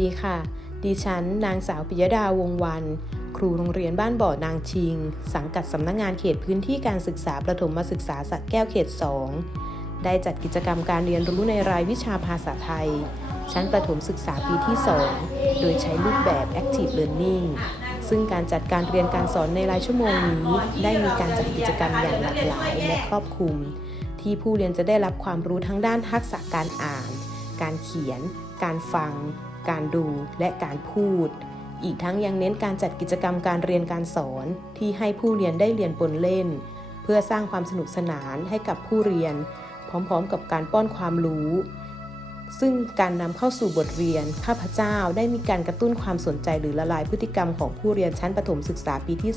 ดีค่ะ ดิฉัน นางสาวปิยดาวงวัน ครูโรงเรียนบ้านบ่อนางชิง สังกัดสำนักงงานเขตพื้นที่การศึกษาประถมศึกษาสักแก้วเขต 2 ได้จัดกิจกรรมการเรียนรู้ในรายวิชาภาษาไทย ชั้นประถมศึกษาปีที่ 2 โดยใช้รูปแบบ Active Learning ซึ่งการจัดการเรียนการสอนในรายชั่วโมงนี้ ได้มีการจัดกิจกรรมอย่างหลากหลายและครอบคลุม ที่ผู้เรียนจะได้รับความรู้ทั้งด้านทักษะการอ่าน การเขียน การฟังการดูและการพูด อีกทั้งยังเน้นการจัดกิจกรรมการเรียนการสอนที่ให้ผู้เรียนได้เรียนปนเล่น เพื่อสร้างความสนุกสนานให้กับผู้เรียน พร้อมๆ กับการป้อนความรู้ ซึ่งการนำเข้าสู่บทเรียน ข้าพเจ้าได้มีการกระตุ้นความสนใจหรือละลายพฤติกรรมของผู้เรียนชั้นประถมศึกษาปีที่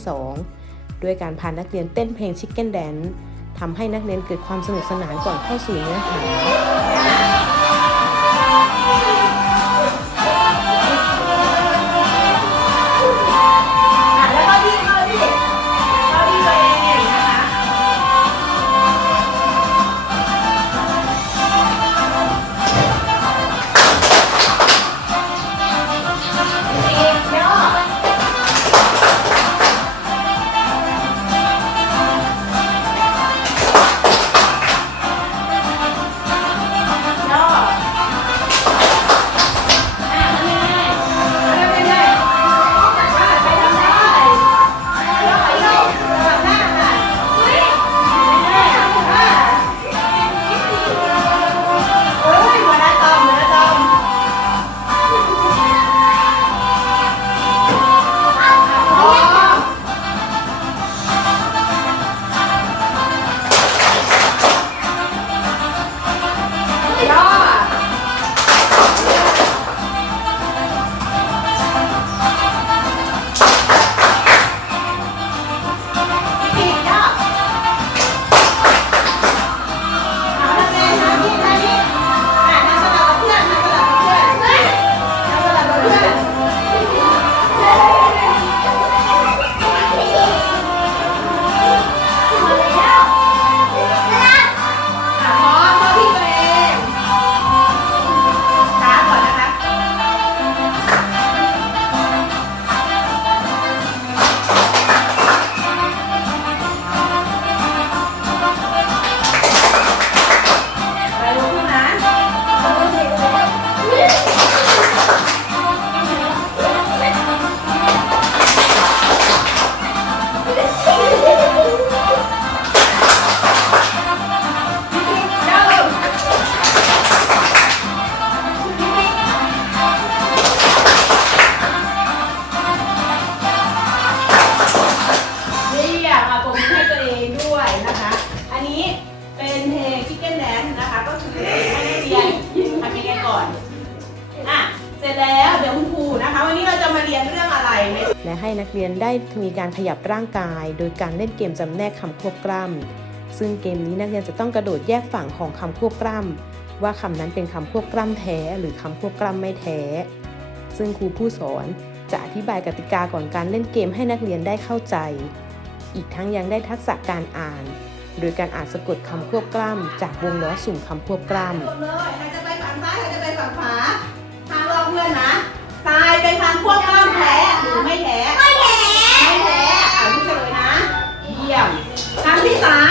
2 ด้วยการพานักเรียนเต้นเพลงชิคเก้นแดนทำให้นักเรียนเกิดความสนุกสนานก่อนเข้าสู่เนื้อหา เรียนได้มีการขยับร่างกาย โดยการเล่นเกมจำแนกคำควบกล้ำซึ่งเกมนี้นักเรียนจะต้องกระโดดแยกฝั่งของคำควบกล้ำว่าคำนั้นเป็นคำควบกล้ำแท้หรือคำควบกล้ำไม่แท้ ซึ่งครูผู้สอนจะอธิบายกติกาก่อนการเล่นเกมให้นักเรียนได้เข้าใจ อีกทั้งยังได้ทักษะการอ่าน โดยการอ่านสะกดคำควบกล้ำจากวงล้อสุ่มคำควบกล้ำหมดเลยใครจะไปฝั่งซ้ายใครจะไปฝั่งขวาทางรองเพื่อนนะทรายเป็นคำควบกล้ำแท้หรือไม่แท้ ไม่แท้ ไม่แท้อ่านผู้เฉลยนะ เยี่ยม คำที่สาม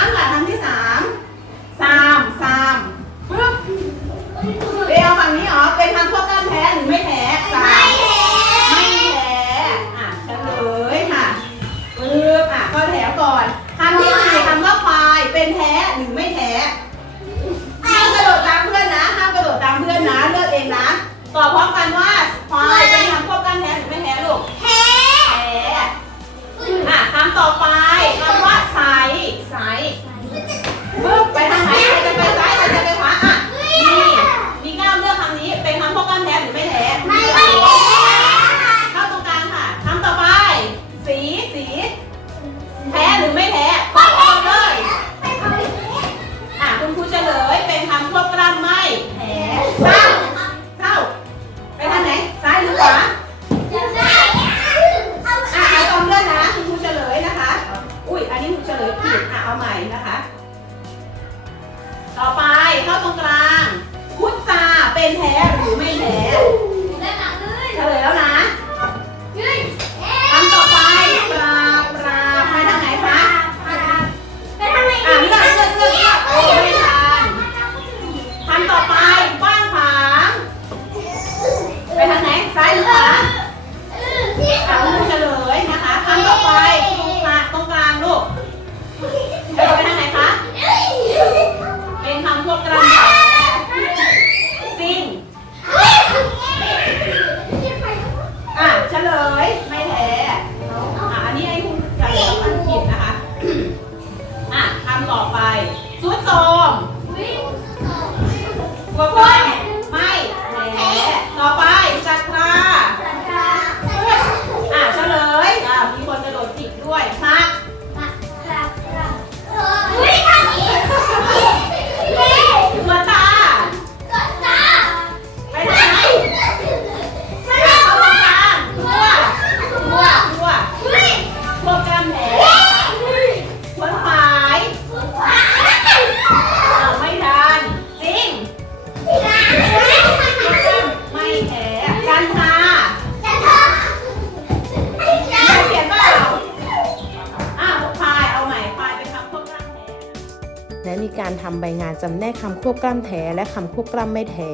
การทำใบงานจำแนกคำควบกล้ำแท้และคำควบกล้ำไม่แท้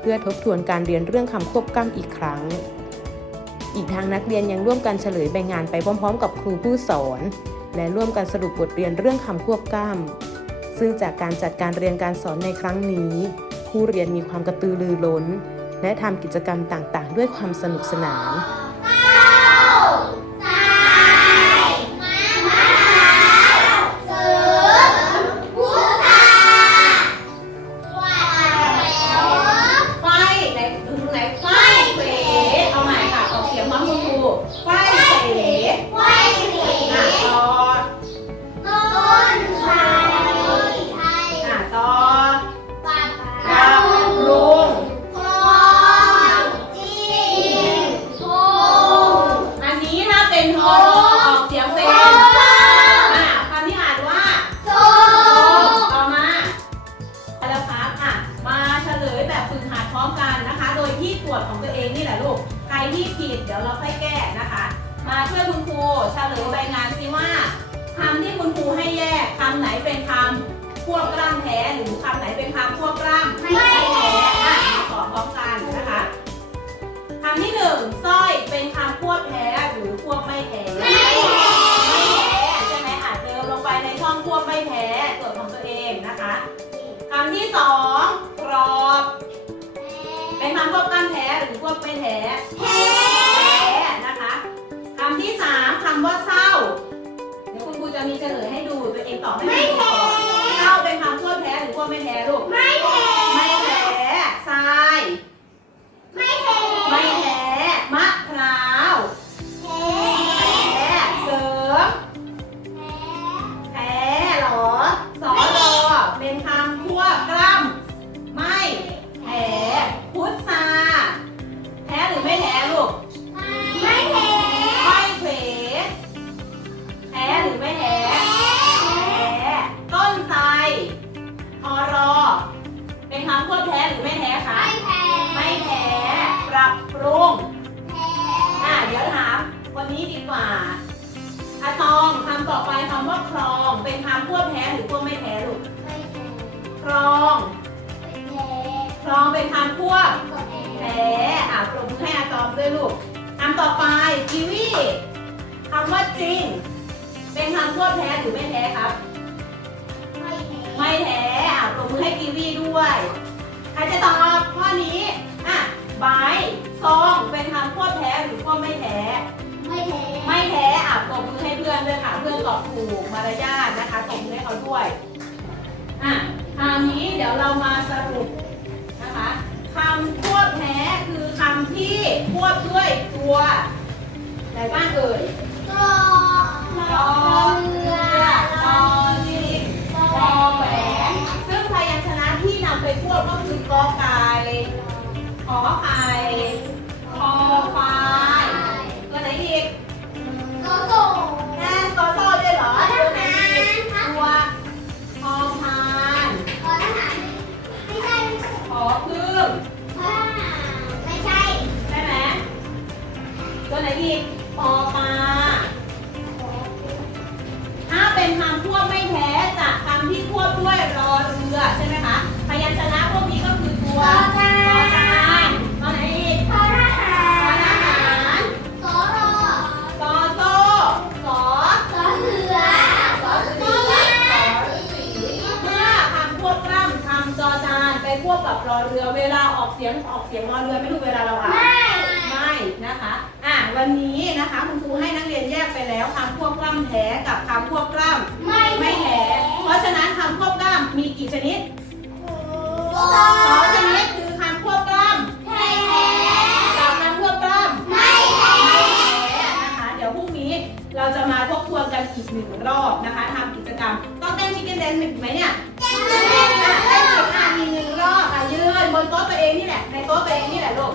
เพื่อทบทวนการเรียนเรื่องคำควบกล้ำอีกครั้ง อีกทางนักเรียนยังร่วมกันเฉลยใบงานไปพร้อม ๆ กับครูผู้สอน และร่วมกันสรุปบทเรียนเรื่องคำควบกล้ำซึ่งจากการจัดการเรียนการสอนในครั้งนี้ ผู้เรียนมีความกระตือรือร้น และทำกิจกรรมต่างๆ ด้วยความสนุกสนาน ดเดี๋ยวเราค่อยแก้นะคะ มาช่วยคุณครูเฉลยใบงานสิว่าคำที่คุณครูให้แยกคำไหนเป็นคำควบกล้ำแท้หรือคำไหนเป็นคำควบกล้ำไม่แท้อะมาตอพร้อมกันนะคะคำที่หนึ่งสร้อยเป็นคำควบแท้หรือควบไม่แท้ไม่แท้ใช่ไหมอะเติมลงไปในช่องควบไม่แท้ตรวจของตัวเองนะคะคำที่สองกรอบ เป็นคำควบกล้ำแท้หรือควบไม่แท้ ตั อะปรบมือให้กีวีด้วย ใครจะตอบข้อนี้ อะบายซองเป็นคำควบแท้หรือควบไม่แท้ ไม่แท้อะตบมือให้เพื่อนด้วยค่ะ เพื่อนตอบถูกมารยาทนะคะตบมือให้เขาด้วย อะคราวนี้เดี๋ยวเรามาสรุปนะคะคำควบแท้คือคำที่ควบด้วยตัวไหนบ้างเอ่ย ขอพึ่งใช่ไหมตัวไหนอีกปอป รอเรือเวลาออกเสียงออกเสียงรอเรือไม่รู้เวลาเราอ่านไม่นะคะอะวันนี้นะคะคุณครูให้นักเรียนแยกไปแล้วคำควบกล้ำแท้กับคำควบกล้ำไม่แท้เพราะฉะนั้นคำควบกล้ำมีกี่ชนิดสองชนิดคือคำควบกล้ำกับคำควบกล้ำไม่แท้นะคะเดี๋ยวพรุ่งนี้เราจะมาทบทวนกันอีกหนึ่งรอบนะคะทำกิจกรรมต้องเต้นชิคเก้นแดนซ์ไหมเนี่ยอะเต้น บอะมีหนึ่งรอบอะยืนบนโต๊ะตัวเองนี่แหละ ในโต๊ะตัวเองนี่แหละลูก